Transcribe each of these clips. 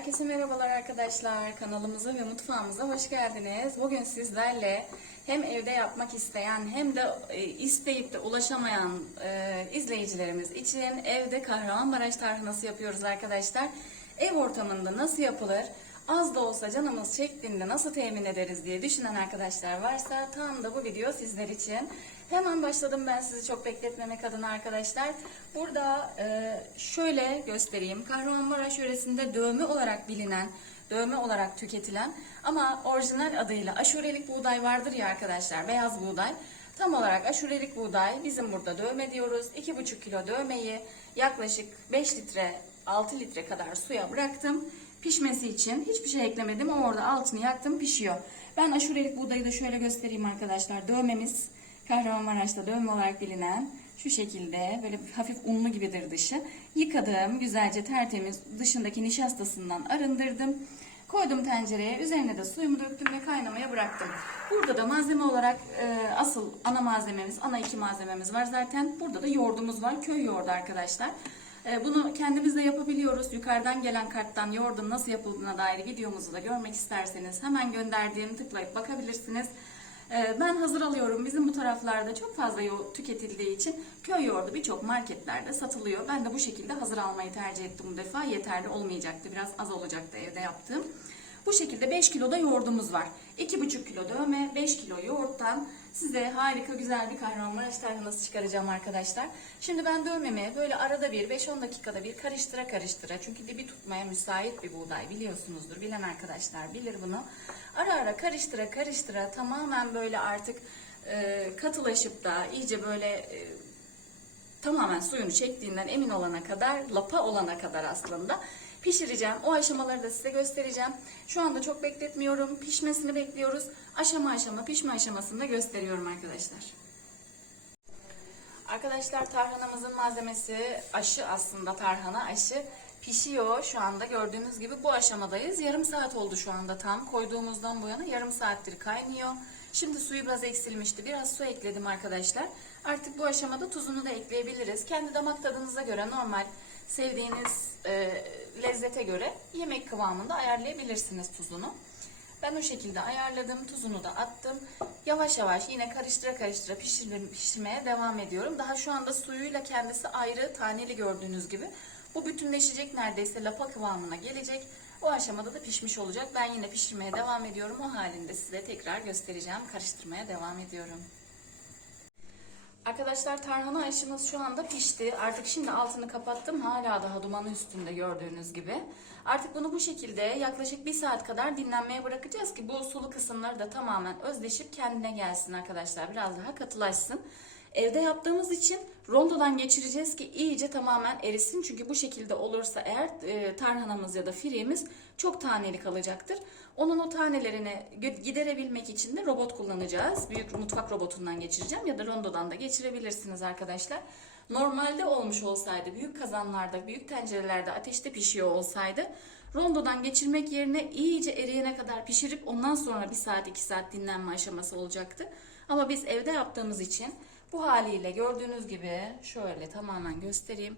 Herkese merhabalar arkadaşlar. Kanalımıza ve mutfağımıza hoş geldiniz. Bugün sizlerle hem evde yapmak isteyen hem de e, isteyip de ulaşamayan e, izleyicilerimiz için evde Kahramanmaraş tarhanası yapıyoruz arkadaşlar. Ev ortamında nasıl yapılır? Az da olsa canımız çektiğinde nasıl temin ederiz diye düşünen arkadaşlar varsa tam da bu video sizler için. Hemen başladım ben sizi çok bekletmemek adına arkadaşlar. Burada e, şöyle göstereyim. Kahramanmaraş yöresinde dövme olarak bilinen, dövme olarak tüketilen ama orijinal adıyla aşurelik buğday vardır ya arkadaşlar, beyaz buğday. Tam olarak aşurelik buğday bizim burada dövme diyoruz. 2,5 kilo dövmeyi yaklaşık 5 litre 6 litre kadar suya bıraktım. Pişmesi için hiçbir şey eklemedim ama orada altını yaktım pişiyor. Ben aşurelik buğdayı da şöyle göstereyim arkadaşlar. Dövmemiz Kahramanmaraş'ta dövme olarak bilinen şu şekilde böyle hafif unlu gibidir dışı. Yıkadım güzelce tertemiz dışındaki nişastasından arındırdım. Koydum tencereye üzerine de suyumu döktüm ve kaynamaya bıraktım. Burada da malzeme olarak e, asıl ana malzememiz ana iki malzememiz var zaten. Burada da yoğurdumuz var köy yoğurdu arkadaşlar. E, Bunu kendimiz de yapabiliyoruz. Yukarıdan gelen karttan yoğurdun nasıl yapıldığına dair videomuzu da görmek isterseniz hemen gönderdiğim tıklayıp bakabilirsiniz. E, Ben hazır alıyorum. Bizim bu taraflarda çok fazla yoğurt tüketildiği için köy yoğurdu birçok marketlerde satılıyor. Ben de bu şekilde hazır almayı tercih ettim bu defa. Yeterli olmayacaktı. Biraz az olacaktı evde yaptığım. Bu şekilde 5 kilo da yoğurdumuz var. 2,5 kilo dövme, 5 kilo yoğurttan size harika güzel bir Kahramanmaraş tarhanası çıkaracağım arkadaşlar. Şimdi ben dövmemi böyle arada bir 5-10 dakikada bir karıştıra karıştıra çünkü dibi tutmaya müsait bir buğday biliyorsunuzdur. Bilen arkadaşlar bilir bunu. Ara ara karıştıra karıştıra tamamen böyle artık e, katılaşıp da iyice böyle e, tamamen suyunu çektiğinden emin olana kadar, lapa olana kadar aslında pişireceğim. O aşamaları da size göstereceğim. Şu anda çok bekletmiyorum. Pişmesini bekliyoruz. Aşama aşama pişme aşamasını da gösteriyorum arkadaşlar. Arkadaşlar tarhanamızın malzemesi aşı aslında tarhana aşı pişiyor şu anda gördüğünüz gibi bu aşamadayız. Yarım saat oldu şu anda tam koyduğumuzdan bu yana yarım saattir kaynıyor. Şimdi suyu biraz eksilmişti. Biraz su ekledim arkadaşlar. Artık bu aşamada tuzunu da ekleyebiliriz. Kendi damak tadınıza göre normal sevdiğiniz e, lezzete göre yemek kıvamında ayarlayabilirsiniz tuzunu. Ben o şekilde ayarladım. Tuzunu da attım. Yavaş yavaş yine karıştıra karıştıra pişir, pişirmeye devam ediyorum. Daha şu anda suyuyla kendisi ayrı taneli gördüğünüz gibi. Bu bütünleşecek neredeyse lapa kıvamına gelecek. O aşamada da pişmiş olacak. Ben yine pişirmeye devam ediyorum. O halinde size tekrar göstereceğim. Karıştırmaya devam ediyorum. Arkadaşlar tarhana aşımız şu anda pişti. Artık şimdi altını kapattım. Hala daha dumanı üstünde gördüğünüz gibi. Artık bunu bu şekilde yaklaşık bir saat kadar dinlenmeye bırakacağız ki bu sulu kısımları da tamamen özleşip kendine gelsin arkadaşlar. Biraz daha katılaşsın. Evde yaptığımız için rondodan geçireceğiz ki iyice tamamen erisin. Çünkü bu şekilde olursa eğer e, tarhanamız ya da firemiz çok taneli kalacaktır. Onun o tanelerini giderebilmek için de robot kullanacağız. Büyük mutfak robotundan geçireceğim ya da rondodan da geçirebilirsiniz arkadaşlar. Normalde olmuş olsaydı büyük kazanlarda, büyük tencerelerde ateşte pişiyor olsaydı rondodan geçirmek yerine iyice eriyene kadar pişirip ondan sonra bir saat iki saat dinlenme aşaması olacaktı. Ama biz evde yaptığımız için bu haliyle gördüğünüz gibi şöyle tamamen göstereyim.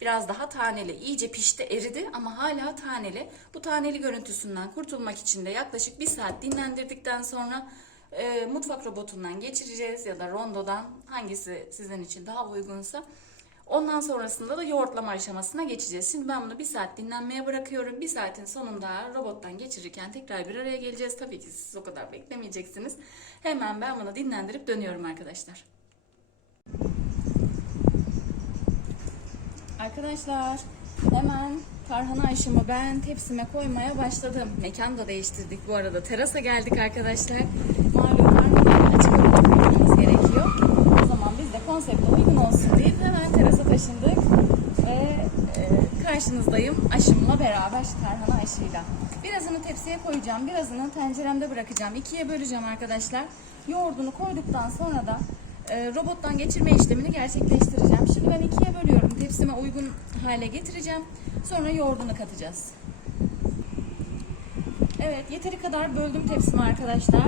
Biraz daha taneli, iyice pişti, eridi ama hala taneli. Bu taneli görüntüsünden kurtulmak için de yaklaşık bir saat dinlendirdikten sonra e, mutfak robotundan geçireceğiz ya da rondodan hangisi sizin için daha uygunsa. Ondan sonrasında da yoğurtlama aşamasına geçeceğiz. Şimdi ben bunu bir saat dinlenmeye bırakıyorum. Bir saatin sonunda robottan geçirirken tekrar bir araya geleceğiz. Tabii ki siz o kadar beklemeyeceksiniz. Hemen ben bunu dinlendirip dönüyorum arkadaşlar. Arkadaşlar hemen tarhana aşımı ben tepsime koymaya başladım. Mekan da değiştirdik bu arada. Terasa geldik arkadaşlar. Malum tarhanayı açık koymamız gerekiyor. O zaman biz de konsepte uygun olsun deyip hemen terasa taşındık. Ve e, karşınızdayım aşımla beraber tarhana aşıyla. Birazını tepsiye koyacağım. Birazını tenceremde bırakacağım. İkiye böleceğim arkadaşlar. Yoğurdunu koyduktan sonra da e, robottan geçirme işlemini gerçekleştireceğim. Şimdi ben ikiye bölüyorum. Tepsime uygun hale getireceğim. Sonra yoğurdunu katacağız. Evet yeteri kadar böldüm tepsimi arkadaşlar.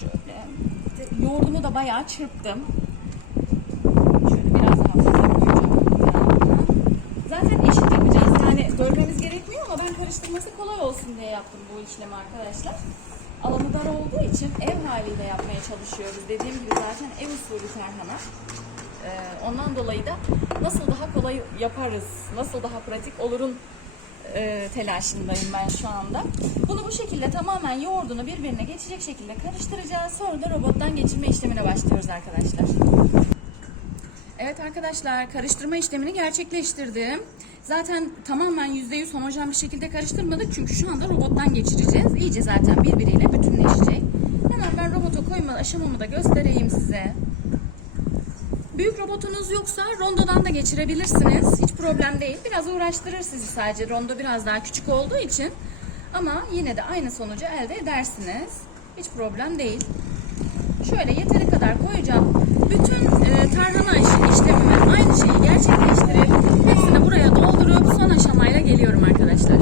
Şöyle. Yoğurdumu da bayağı çırptım. Şöyle biraz daha fazla. Zaten eşit yapacağız. Yani bölmemiz gerekmiyor ama ben karıştırması kolay olsun diye yaptım bu işlemi arkadaşlar. Alanı dar olduğu için ev haliyle yapmaya çalışıyoruz. Dediğim gibi zaten ev usulü tarhana. Ee, ondan dolayı da nasıl daha kolay yaparız, nasıl daha pratik olurun e, telaşındayım ben şu anda. Bunu bu şekilde tamamen yoğurdunu birbirine geçecek şekilde karıştıracağız. Sonra da robottan geçirme işlemine başlıyoruz arkadaşlar. Evet arkadaşlar karıştırma işlemini gerçekleştirdim. Zaten tamamen %100 homojen bir şekilde karıştırmadık çünkü şu anda robottan geçireceğiz. İyice zaten birbiriyle bütünleşecek. Hemen ben robota koyma aşamamı da göstereyim size. Büyük robotunuz yoksa rondodan da geçirebilirsiniz. Hiç problem değil. Biraz uğraştırır sizi sadece. Rondo biraz daha küçük olduğu için. Ama yine de aynı sonucu elde edersiniz. Hiç problem değil. Şöyle yeteri kadar koyacağım. Bütün e, tarhana işlemimi aynı şeyi gerçekleştirip hepsini buraya doldurup son aşamayla geliyorum arkadaşlar.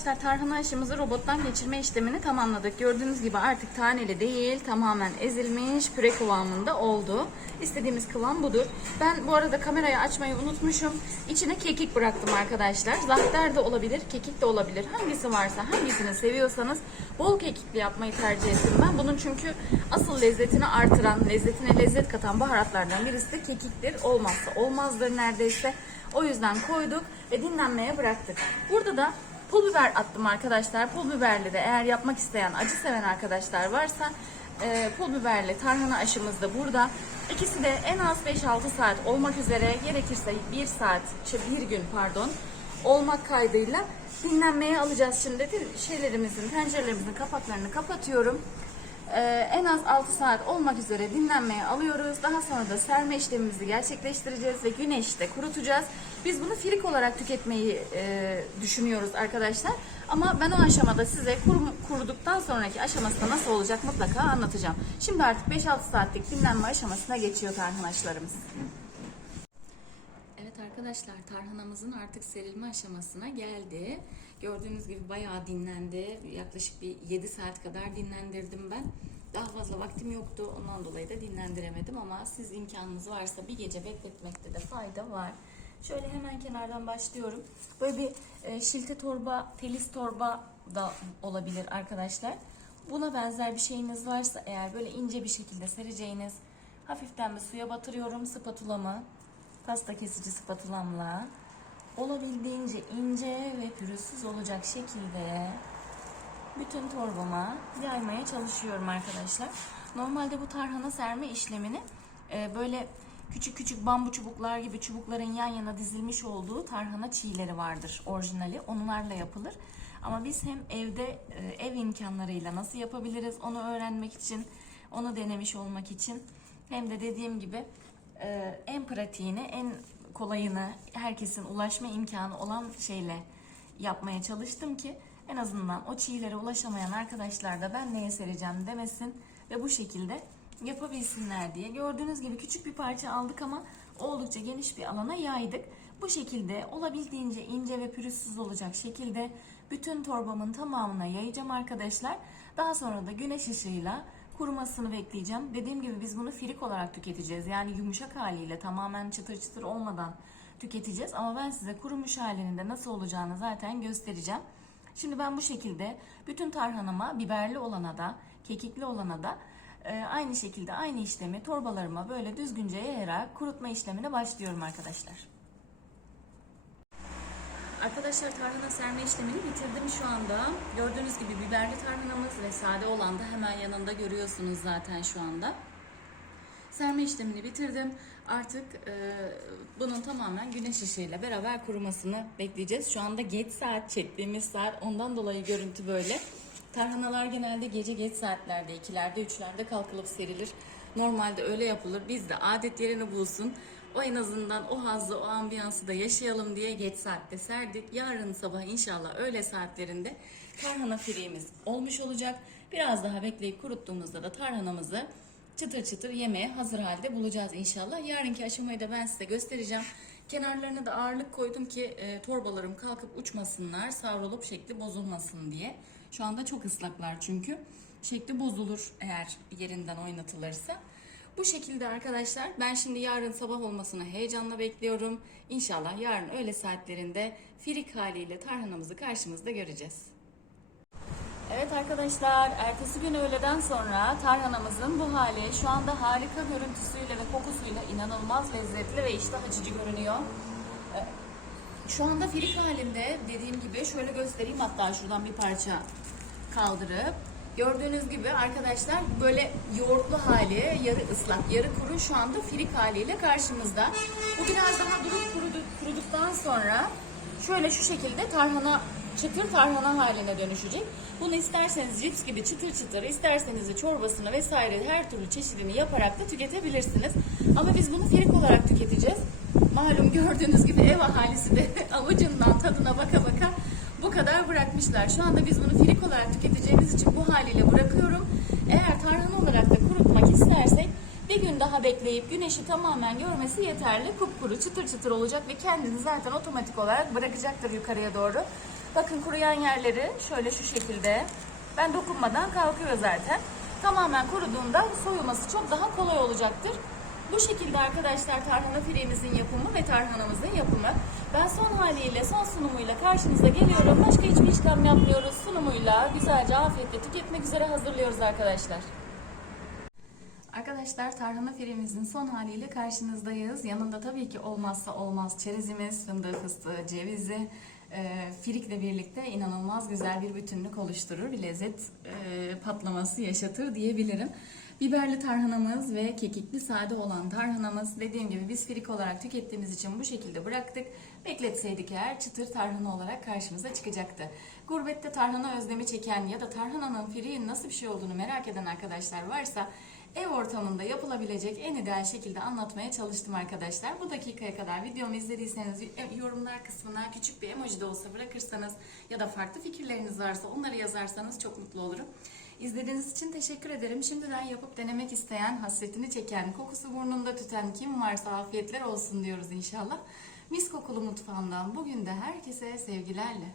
Arkadaşlar tarhana aşımızı robottan geçirme işlemini tamamladık. Gördüğünüz gibi artık taneli değil tamamen ezilmiş püre kıvamında oldu. İstediğimiz kıvam budur. Ben bu arada kamerayı açmayı unutmuşum. İçine kekik bıraktım arkadaşlar. Zahter de olabilir, kekik de olabilir. Hangisi varsa hangisini seviyorsanız bol kekikli yapmayı tercih ettim ben. Bunun çünkü asıl lezzetini artıran, lezzetine lezzet katan baharatlardan birisi de kekiktir. Olmazsa olmazdır neredeyse. O yüzden koyduk ve dinlenmeye bıraktık. Burada da Pul biber attım arkadaşlar. Pul biberli de eğer yapmak isteyen, acı seven arkadaşlar varsa e, pul biberli tarhana aşımız da burada. İkisi de en az 5-6 saat olmak üzere gerekirse 1 saat, şey bir gün pardon olmak kaydıyla dinlenmeye alacağız şimdi. Şeylerimizin, tencerelerimizin kapaklarını kapatıyorum. Ee, en az 6 saat olmak üzere dinlenmeye alıyoruz. Daha sonra da serme işlemimizi gerçekleştireceğiz ve güneşte kurutacağız. Biz bunu firik olarak tüketmeyi e, düşünüyoruz arkadaşlar. Ama ben o aşamada size kurum, kuruduktan sonraki aşamasında nasıl olacak mutlaka anlatacağım. Şimdi artık 5-6 saatlik dinlenme aşamasına geçiyor tarhanaçlarımız. Arkadaşlar tarhanamızın artık serilme aşamasına geldi. Gördüğünüz gibi bayağı dinlendi. Yaklaşık bir 7 saat kadar dinlendirdim ben. Daha fazla vaktim yoktu. Ondan dolayı da dinlendiremedim ama siz imkanınız varsa bir gece bekletmekte de fayda var. Şöyle hemen kenardan başlıyorum. Böyle bir e, şilte torba, telis torba da olabilir arkadaşlar. Buna benzer bir şeyiniz varsa eğer böyle ince bir şekilde sereceğiniz hafiften bir suya batırıyorum spatulamı pasta kesici spatulamla olabildiğince ince ve pürüzsüz olacak şekilde bütün torbama yaymaya çalışıyorum arkadaşlar. Normalde bu tarhana serme işlemini e, böyle küçük küçük bambu çubuklar gibi çubukların yan yana dizilmiş olduğu tarhana çiğleri vardır orijinali. Onlarla yapılır. Ama biz hem evde e, ev imkanlarıyla nasıl yapabiliriz onu öğrenmek için, onu denemiş olmak için hem de dediğim gibi en pratiğini, en kolayını, herkesin ulaşma imkanı olan şeyle yapmaya çalıştım ki en azından o çiğlere ulaşamayan arkadaşlar da ben neye sereceğim demesin ve bu şekilde yapabilsinler diye. Gördüğünüz gibi küçük bir parça aldık ama oldukça geniş bir alana yaydık. Bu şekilde olabildiğince ince ve pürüzsüz olacak şekilde bütün torbamın tamamına yayacağım arkadaşlar. Daha sonra da güneş ışığıyla kurumasını bekleyeceğim. Dediğim gibi biz bunu firik olarak tüketeceğiz. Yani yumuşak haliyle tamamen çıtır çıtır olmadan tüketeceğiz. Ama ben size kurumuş halinin nasıl olacağını zaten göstereceğim. Şimdi ben bu şekilde bütün tarhanama, biberli olana da, kekikli olana da e, aynı şekilde aynı işlemi torbalarıma böyle düzgünce yayarak kurutma işlemine başlıyorum arkadaşlar. Arkadaşlar tarhana serme işlemini bitirdim şu anda. Gördüğünüz gibi biberli tarhanamız ve sade olan da hemen yanında görüyorsunuz zaten şu anda. Serme işlemini bitirdim. Artık e, bunun tamamen güneş ışığıyla beraber kurumasını bekleyeceğiz. Şu anda geç saat çektiğimiz saat ondan dolayı görüntü böyle. Tarhanalar genelde gece geç saatlerde, ikilerde, üçlerde kalkılıp serilir. Normalde öyle yapılır. Biz de adet yerini bulsun. O en azından o hazzı, o ambiyansı da yaşayalım diye geç saatte serdik. Yarın sabah inşallah öğle saatlerinde tarhana friğimiz olmuş olacak. Biraz daha bekleyip kuruttuğumuzda da tarhanamızı çıtır çıtır yemeye hazır halde bulacağız inşallah. Yarınki aşamayı da ben size göstereceğim. Kenarlarına da ağırlık koydum ki e, torbalarım kalkıp uçmasınlar, savrulup şekli bozulmasın diye. Şu anda çok ıslaklar çünkü. Şekli bozulur eğer yerinden oynatılırsa. Bu şekilde arkadaşlar ben şimdi yarın sabah olmasını heyecanla bekliyorum. İnşallah yarın öğle saatlerinde firik haliyle tarhanamızı karşımızda göreceğiz. Evet arkadaşlar, ertesi gün öğleden sonra tarhanamızın bu hali şu anda harika görüntüsüyle ve kokusuyla inanılmaz lezzetli ve iştah açıcı görünüyor. Ee, Şu anda firik halinde dediğim gibi şöyle göstereyim hatta şuradan bir parça kaldırıp. Gördüğünüz gibi arkadaşlar böyle yoğurtlu hali, yarı ıslak, yarı kuru şu anda firik haliyle karşımızda. Bu biraz daha durup kurudu- kuruduktan sonra şöyle şu şekilde tarhana çıtır tarhana haline dönüşecek. Bunu isterseniz cips gibi çıtır çıtır, isterseniz de çorbasını vesaire her türlü çeşidini yaparak da tüketebilirsiniz. Ama biz bunu firik olarak tüketeceğiz. Malum gördüğünüz gibi ev ahalisi de avucundan tadına baka bırakmışlar. Şu anda biz bunu firik olarak tüketeceğimiz için bu haliyle bırakıyorum. Eğer tarhana olarak da kurutmak istersek bir gün daha bekleyip güneşi tamamen görmesi yeterli. Kupkuru çıtır çıtır olacak ve kendini zaten otomatik olarak bırakacaktır yukarıya doğru. Bakın kuruyan yerleri şöyle şu şekilde. Ben dokunmadan kalkıyor zaten. Tamamen kuruduğunda soyulması çok daha kolay olacaktır. Bu şekilde arkadaşlar tarhana fileğimizin yapımı ve tarhanamızın yapımı. Ben son haliyle, son sunumuyla karşınıza geliyorum. Başka hiçbir işlem yapmıyoruz. Sunumuyla güzelce afiyetle tüketmek üzere hazırlıyoruz arkadaşlar. Arkadaşlar tarhana firemizin son haliyle karşınızdayız. Yanında tabii ki olmazsa olmaz çerezimiz, fındığı, fıstığı, cevizi, e, firikle birlikte inanılmaz güzel bir bütünlük oluşturur. Bir lezzet e, patlaması yaşatır diyebilirim. Biberli tarhanamız ve kekikli sade olan tarhanamız dediğim gibi biz firik olarak tükettiğimiz için bu şekilde bıraktık. Bekletseydik eğer çıtır tarhana olarak karşımıza çıkacaktı. Gurbette tarhana özlemi çeken ya da tarhananın firiğin nasıl bir şey olduğunu merak eden arkadaşlar varsa ev ortamında yapılabilecek en ideal şekilde anlatmaya çalıştım arkadaşlar. Bu dakikaya kadar videomu izlediyseniz e, yorumlar kısmına küçük bir emoji de olsa bırakırsanız ya da farklı fikirleriniz varsa onları yazarsanız çok mutlu olurum. İzlediğiniz için teşekkür ederim. Şimdiden yapıp denemek isteyen, hasretini çeken, kokusu burnunda tüten kim varsa afiyetler olsun diyoruz inşallah. Mis kokulu mutfağımdan bugün de herkese sevgilerle.